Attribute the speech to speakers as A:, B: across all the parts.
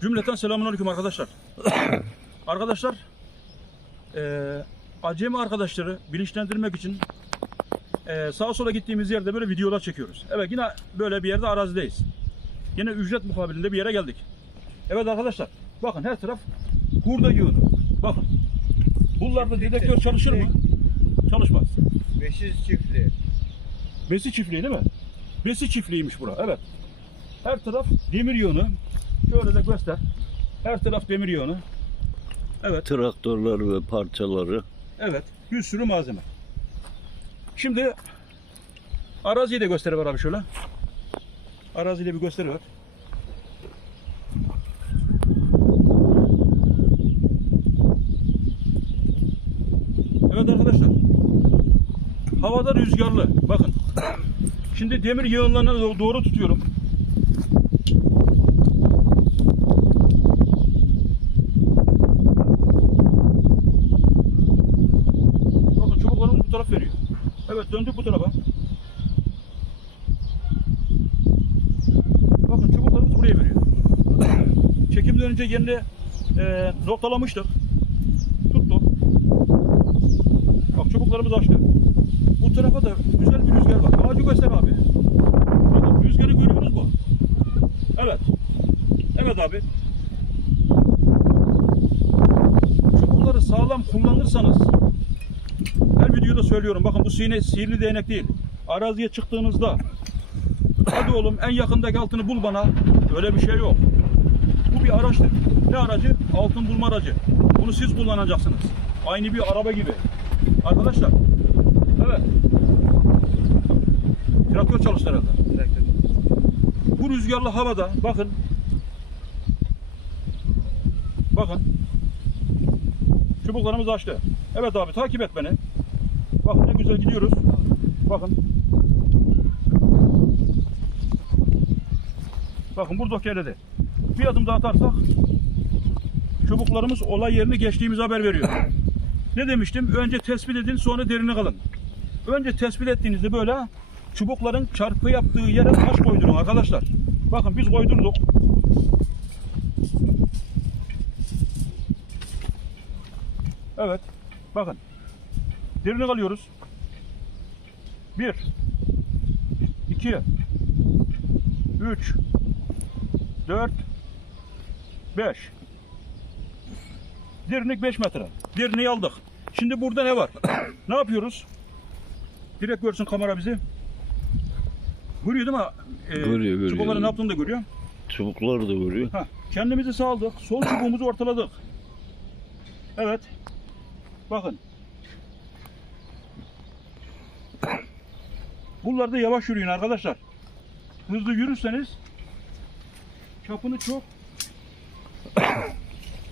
A: Cümleten selamünaleyküm arkadaşlar. arkadaşlar, eee acemi arkadaşları bilinçlendirmek için eee sağa sola gittiğimiz yerde böyle videolar çekiyoruz. Evet yine böyle bir yerde arazideyiz. Yine ücret mukabilinde bir yere geldik. Evet arkadaşlar, bakın her taraf hurda yığını. Bakın. Bunlarda dedektör çalışır mı? Çalışmaz.
B: Beşiz çiftli.
A: Besi çiftliği değil mi? Besi çiftliğiymiş bura. Evet. Her taraf demir yığını. Şöyle de göster. Her taraf demir yığını. Evet.
C: traktörler ve parçaları.
A: Evet. Bir sürü malzeme. Şimdi araziyi de gösteriver abi şöyle. Araziyi de bir gösteriver. Evet arkadaşlar. Havada rüzgarlı. Bakın. Şimdi demir yığınlarına do- doğru tutuyorum. Bakın çubuklarımız bu taraf veriyor. Evet döndük bu tarafa. Bakın çubuklarımız buraya veriyor. Çekimden önce yerini e, noktalamıştık. Tuttu. Bak çubuklarımız açtı. Bu tarafa da güzel bir rüzgar var. Ağacı göster abi. Bakın rüzgarı görüyoruz mu? Evet. Evet abi. Çubukları sağlam kullanırsanız her videoda söylüyorum. Bakın bu sihirli, sihirli değnek değil. Araziye çıktığınızda hadi oğlum en yakındaki altını bul bana. Öyle bir şey yok. Bu bir araçtır. Ne aracı? Altın bulma aracı. Bunu siz kullanacaksınız. Aynı bir araba gibi. Arkadaşlar. Evet. Traktör çalıştı herhalde. Bu rüzgarlı havada bakın. Bakın. Çubuklarımız açtı. Evet abi takip et beni. Bakın ne güzel gidiyoruz. Bakın. Bakın burada keledi. Bir adım daha atarsak çubuklarımız olay yerini geçtiğimiz haber veriyor. Ne demiştim? Önce tespit edin sonra derine kalın. Önce tespit ettiğinizde böyle çubukların çarpı yaptığı yere taş koydurun arkadaşlar. Bakın biz koydurduk. Evet. Bakın. Derine kalıyoruz. Bir. iki, Üç. Dört. Beş. Derinlik 5 metre. Derinliği aldık. Şimdi burada ne var? ne yapıyoruz? Direkt görsün kamera bizi. Görüyor değil mi? Ee,
C: Görüyor, görüyor.
A: Çubukların ne yaptığını da görüyor.
C: Çubuklar da görüyor.
A: Ha, kendimizi saldık. Sol çubuğumuzu ortaladık. Evet. Bakın. Buralarda yavaş yürüyün arkadaşlar. Hızlı yürürseniz çapını çok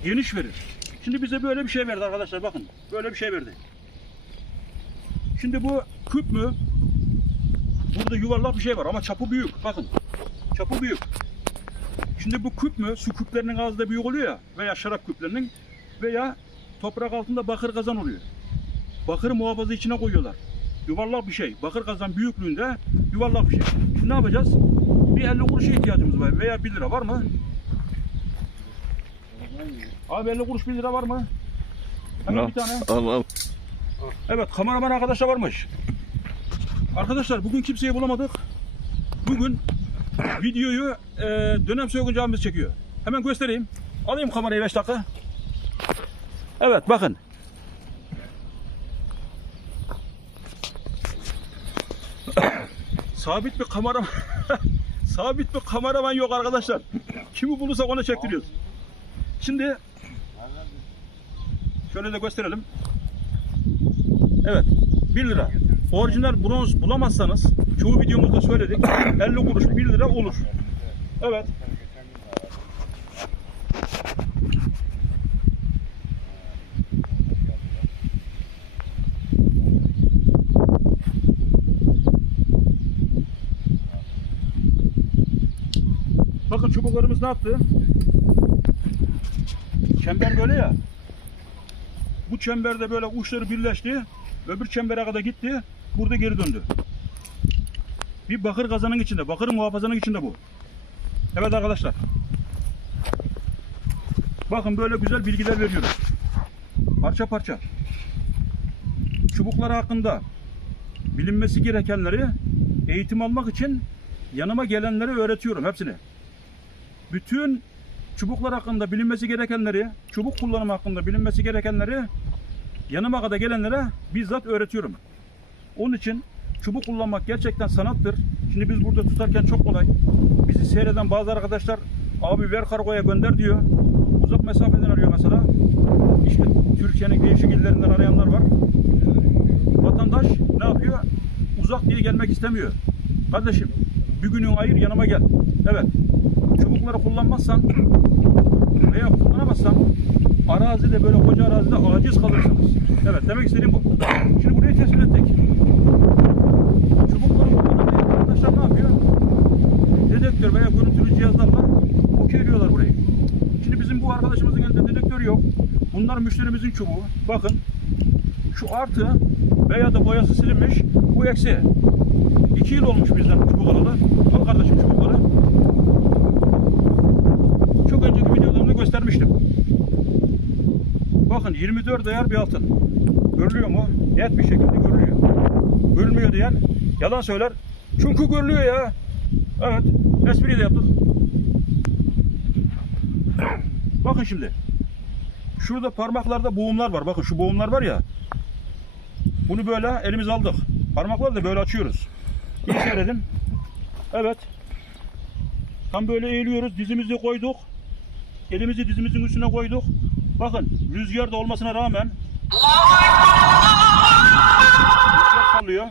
A: geniş verir. Şimdi bize böyle bir şey verdi arkadaşlar bakın. Böyle bir şey verdi. Şimdi bu küp mü? Burada yuvarlak bir şey var ama çapı büyük. Bakın. Çapı büyük. Şimdi bu küp mü? Su küplerinin ağzı da büyük oluyor ya veya şarap küplerinin veya toprak altında bakır kazan oluyor. Bakır muhafaza içine koyuyorlar. Yuvarlak bir şey. Bakır kazan büyüklüğünde yuvarlak bir şey. Şimdi ne yapacağız? Bir 50 kuruşa ihtiyacımız var veya 1 lira var mı? Abi 50 kuruş 1 lira var mı? Hemen bir tane.
C: Al al.
A: Evet kameraman arkadaşlar varmış. Arkadaşlar bugün kimseyi bulamadık. Bugün videoyu e, dönem soyguncu abimiz çekiyor. Hemen göstereyim. Alayım kamerayı 5 dakika. Evet bakın. Sabit bir kameraman Sabit bir kameraman yok arkadaşlar. Kimi bulursak ona çektiriyoruz. Şimdi şöyle de gösterelim. Evet. 1 lira. Orijinal bronz bulamazsanız çoğu videomuzda söyledik. 50 kuruş 1 lira olur. Evet. Bakın çubuklarımız ne yaptı? Çember böyle ya. Bu çemberde böyle uçları birleşti. Öbür çembere kadar gitti. Burada geri döndü. Bir bakır kazanın içinde. Bakır muhafazanın içinde bu. Evet arkadaşlar. Bakın böyle güzel bilgiler veriyoruz. Parça parça. Çubuklar hakkında bilinmesi gerekenleri eğitim almak için yanıma gelenlere öğretiyorum hepsini. Bütün çubuklar hakkında bilinmesi gerekenleri, çubuk kullanımı hakkında bilinmesi gerekenleri yanıma kadar gelenlere bizzat öğretiyorum. Onun için çubuk kullanmak gerçekten sanattır. Şimdi biz burada tutarken çok kolay. Bizi seyreden bazı arkadaşlar abi ver kargoya gönder diyor. Uzak mesafeden arıyor mesela. İşte Türkiye'nin değişik illerinden arayanlar var. Vatandaş ne yapıyor? Uzak diye gelmek istemiyor. Kardeşim bir günün ayır yanıma gel. Evet. Çubukları kullanmazsan veya kullanamazsan arazide böyle koca arazide aciz kalırsınız. Evet demek istediğim bu. Şimdi burayı tespit ettik. Çubukları kullanan arkadaşlar ne yapıyor? Dedektör veya görüntülü cihazlarla okeyliyorlar burayı. Şimdi bizim bu arkadaşımızın elinde dedektör yok. Bunlar müşterimizin çubuğu. Bakın şu artı veya da boyası silinmiş. Bu eksi. 2 yıl olmuş bizden çubuk alalı. Al kardeşim çubukları. Çok önceki videolarımda göstermiştim. Bakın 24 ayar bir altın. Görülüyor mu? Net bir şekilde görülüyor. Görülmüyor diyen yalan söyler. Çünkü görülüyor ya. Evet. Espriyi de yaptık. Bakın şimdi. Şurada parmaklarda boğumlar var. Bakın şu boğumlar var ya. Bunu böyle elimiz aldık. Parmakları da böyle açıyoruz. İyi seyredin. Evet. Tam böyle eğiliyoruz. Dizimizi koyduk. Elimizi dizimizin üstüne koyduk. Bakın rüzgar da olmasına rağmen rüzgar sallıyor.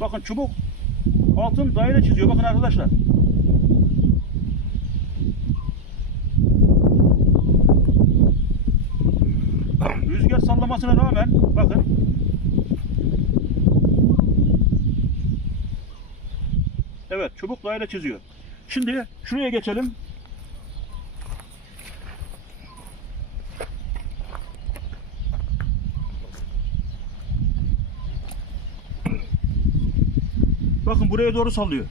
A: Bakın çubuk altın daire çiziyor. Bakın arkadaşlar. Rüzgar sallamasına rağmen bakın Evet çubuk daire çiziyor. Şimdi şuraya geçelim. Bakın buraya doğru sallıyor.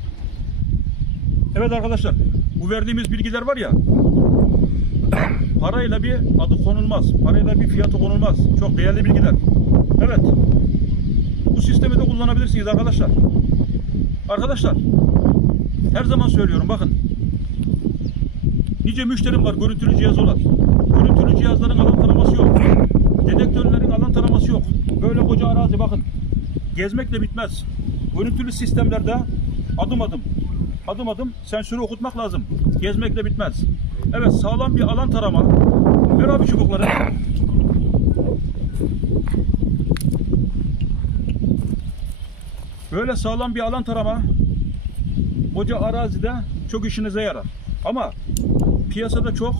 A: Evet arkadaşlar bu verdiğimiz bilgiler var ya parayla bir adı konulmaz. Parayla bir fiyatı konulmaz. Çok değerli bilgiler. Evet. Bu sistemi de kullanabilirsiniz arkadaşlar. Arkadaşlar her zaman söylüyorum bakın. Nice müşterim var görüntülü cihaz olan. Görüntülü cihazların alan taraması yok. Dedektörlerin alan taraması yok. Böyle koca arazi bakın. Gezmekle bitmez. Görüntülü sistemlerde adım adım adım adım sensörü okutmak lazım. Gezmekle bitmez. Evet sağlam bir alan tarama. Ver abi çubukları. Böyle sağlam bir alan tarama koca arazide çok işinize yarar. Ama piyasada çok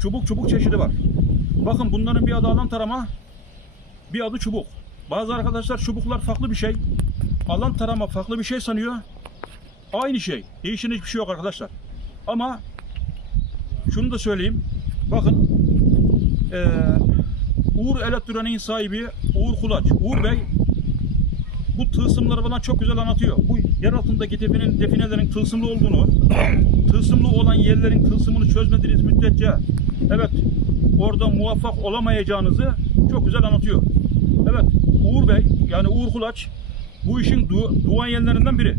A: çubuk çubuk çeşidi var. Bakın bunların bir adı alan tarama, bir adı çubuk. Bazı arkadaşlar çubuklar farklı bir şey. Alan tarama farklı bir şey sanıyor. Aynı şey. Değişen hiçbir şey yok arkadaşlar. Ama şunu da söyleyeyim. Bakın eee Uğur Elektronik'in sahibi Uğur Kulaç. Uğur Bey bu tılsımları bana çok güzel anlatıyor. Bu yer altındaki definin, definelerin tılsımlı olduğunu, tılsımlı olan yerlerin tılsımını çözmediğiniz müddetçe evet orada muvaffak olamayacağınızı çok güzel anlatıyor. Evet Uğur Bey yani Uğur Kulaç bu işin du duayenlerinden biri.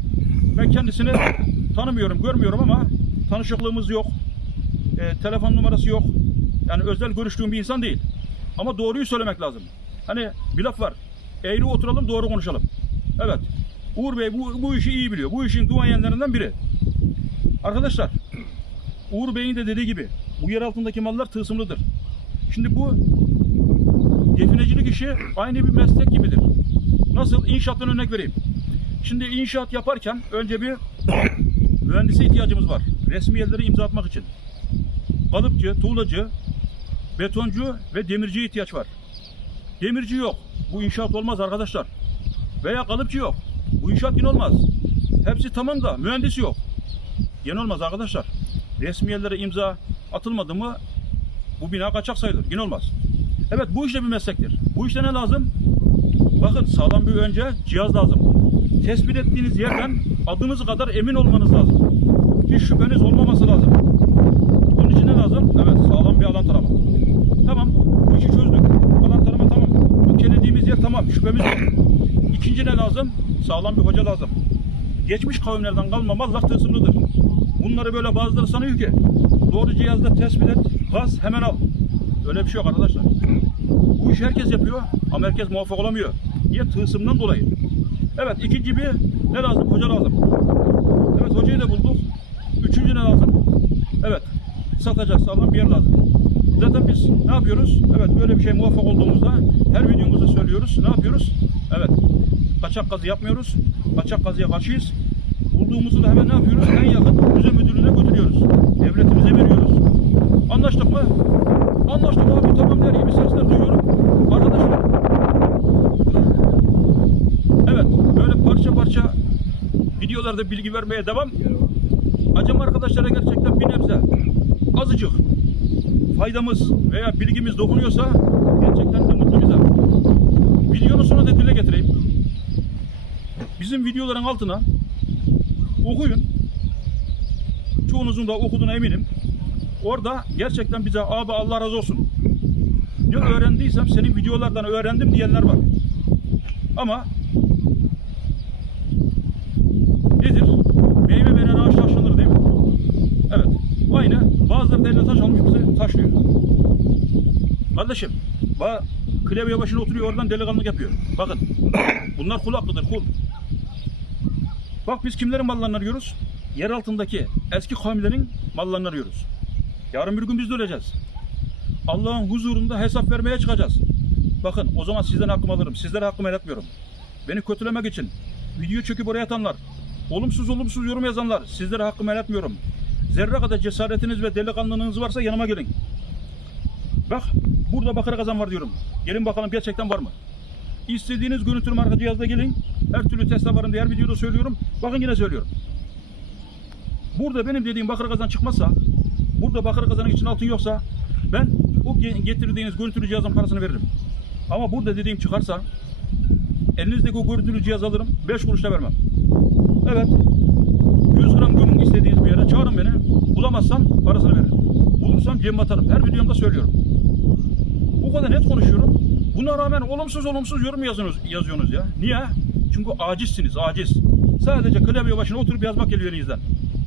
A: Ben kendisini tanımıyorum, görmüyorum ama tanışıklığımız yok. E, telefon numarası yok. Yani özel görüştüğüm bir insan değil. Ama doğruyu söylemek lazım. Hani bir laf var. Eğri oturalım, doğru konuşalım. Evet. Uğur Bey bu, bu işi iyi biliyor. Bu işin duayenlerinden biri. Arkadaşlar, Uğur Bey'in de dediği gibi bu yer altındaki mallar tılsımlıdır. Şimdi bu definecilik işi aynı bir meslek gibidir. Nasıl? İnşaattan örnek vereyim. Şimdi inşaat yaparken önce bir mühendise ihtiyacımız var. Resmi yerleri imza atmak için. Kalıpçı, tuğlacı, betoncu ve demirciye ihtiyaç var. Demirci yok. Bu inşaat olmaz arkadaşlar. Veya kalıpçı yok. Bu inşaat yine olmaz. Hepsi tamam da mühendis yok. Yine olmaz arkadaşlar. Resmiyelere imza atılmadı mı bu bina kaçak sayılır. Yine olmaz. Evet bu işte bir meslektir. Bu işte ne lazım? Bakın sağlam bir önce cihaz lazım. Tespit ettiğiniz yerden adınız kadar emin olmanız lazım. Hiç şüpheniz olmaması lazım. Bunun için ne lazım? Evet sağlam bir alan tarama. Tamam bu işi çözdük. Alan tarama tamam. Bu kelediğimiz yer tamam şüphemiz yok. İkinci ne lazım? Sağlam bir hoca lazım. Geçmiş kavimlerden kalma mallar tılsımlıdır. Bunları böyle bazıları sanıyor ki doğru cihazla tespit et, gaz hemen al. Öyle bir şey yok arkadaşlar. Bu işi herkes yapıyor ama herkes muvaffak olamıyor. Niye? Tılsımdan dolayı. Evet ikinci bir ne lazım? Hoca lazım. Evet hocayı da bulduk. Üçüncü ne lazım? Evet satacağız sağlam bir yer lazım. Zaten biz ne yapıyoruz? Evet böyle bir şey muvaffak olduğumuzda her videomuzda söylüyoruz. Ne yapıyoruz? Evet kaçak kazı yapmıyoruz. Kaçak kazıya karşıyız. Bulduğumuzu da hemen ne yapıyoruz? En yakın müze müdürlüğüne götürüyoruz. Devletimize veriyoruz. Anlaştık mı? Anlaştık abi tamam der gibi sesler duyuyorum. Arkadaşlar Evet böyle parça parça videolarda bilgi vermeye devam. Acem arkadaşlara gerçekten bir nebze azıcık faydamız veya bilgimiz dokunuyorsa gerçekten de mutlu bize. Videonun sonunda da dile getireyim. Bizim videoların altına okuyun. Çoğunuzun da okuduğuna eminim. Orada gerçekten bize abi Allah razı olsun. Ne öğrendiysem senin videolardan öğrendim diyenler var. Ama nedir? Meyve veren ağaç taşlanır değil mi? Evet. Aynı bazıları da eline taş almış bize taşlıyor. Kardeşim, klavye başına oturuyor oradan delikanlık yapıyor. Bakın. Bunlar kul hakkıdır kul. Bak biz kimlerin mallarını arıyoruz? Yer altındaki eski kavimlerin mallarını arıyoruz. Yarın bir gün biz de öleceğiz. Allah'ın huzurunda hesap vermeye çıkacağız. Bakın o zaman sizden hakkımı alırım. Sizlere hakkımı el etmiyorum. Beni kötülemek için video çekip oraya atanlar, olumsuz olumsuz yorum yazanlar sizlere hakkımı el etmiyorum. Zerre kadar cesaretiniz ve delikanlılığınız varsa yanıma gelin. Bak burada bakır kazan var diyorum. Gelin bakalım gerçekten var mı? İstediğiniz görüntülü marka cihazda gelin. Her türlü Tesla varım diye videoda söylüyorum. Bakın yine söylüyorum. Burada benim dediğim bakır kazan çıkmazsa, burada bakır kazanın için altın yoksa ben o ge- getirdiğiniz görüntülü cihazın parasını veririm. Ama burada dediğim çıkarsa elinizdeki o görüntülü cihaz alırım. 5 kuruş da vermem. Evet. 100 gram gömün istediğiniz bir yere çağırın beni. Bulamazsam parasını veririm. Bulursam cebime atarım. Her videomda söylüyorum. Bu kadar net konuşuyorum. Buna rağmen olumsuz olumsuz yorum yazıyorsunuz, yazıyorsunuz ya. Niye? Çünkü acizsiniz, aciz. Sadece klavye başına oturup yazmak geliyor elinizden.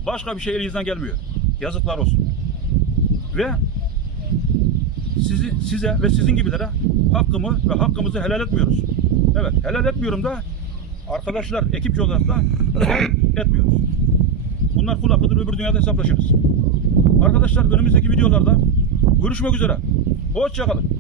A: Başka bir şey elinizden gelmiyor. Yazıklar olsun. Ve sizi, size ve sizin gibilere hakkımı ve hakkımızı helal etmiyoruz. Evet, helal etmiyorum da arkadaşlar, ekipçi olarak da etmiyoruz. Bunlar kul hakkıdır, öbür dünyada hesaplaşırız. Arkadaşlar önümüzdeki videolarda görüşmek üzere. Hoşçakalın.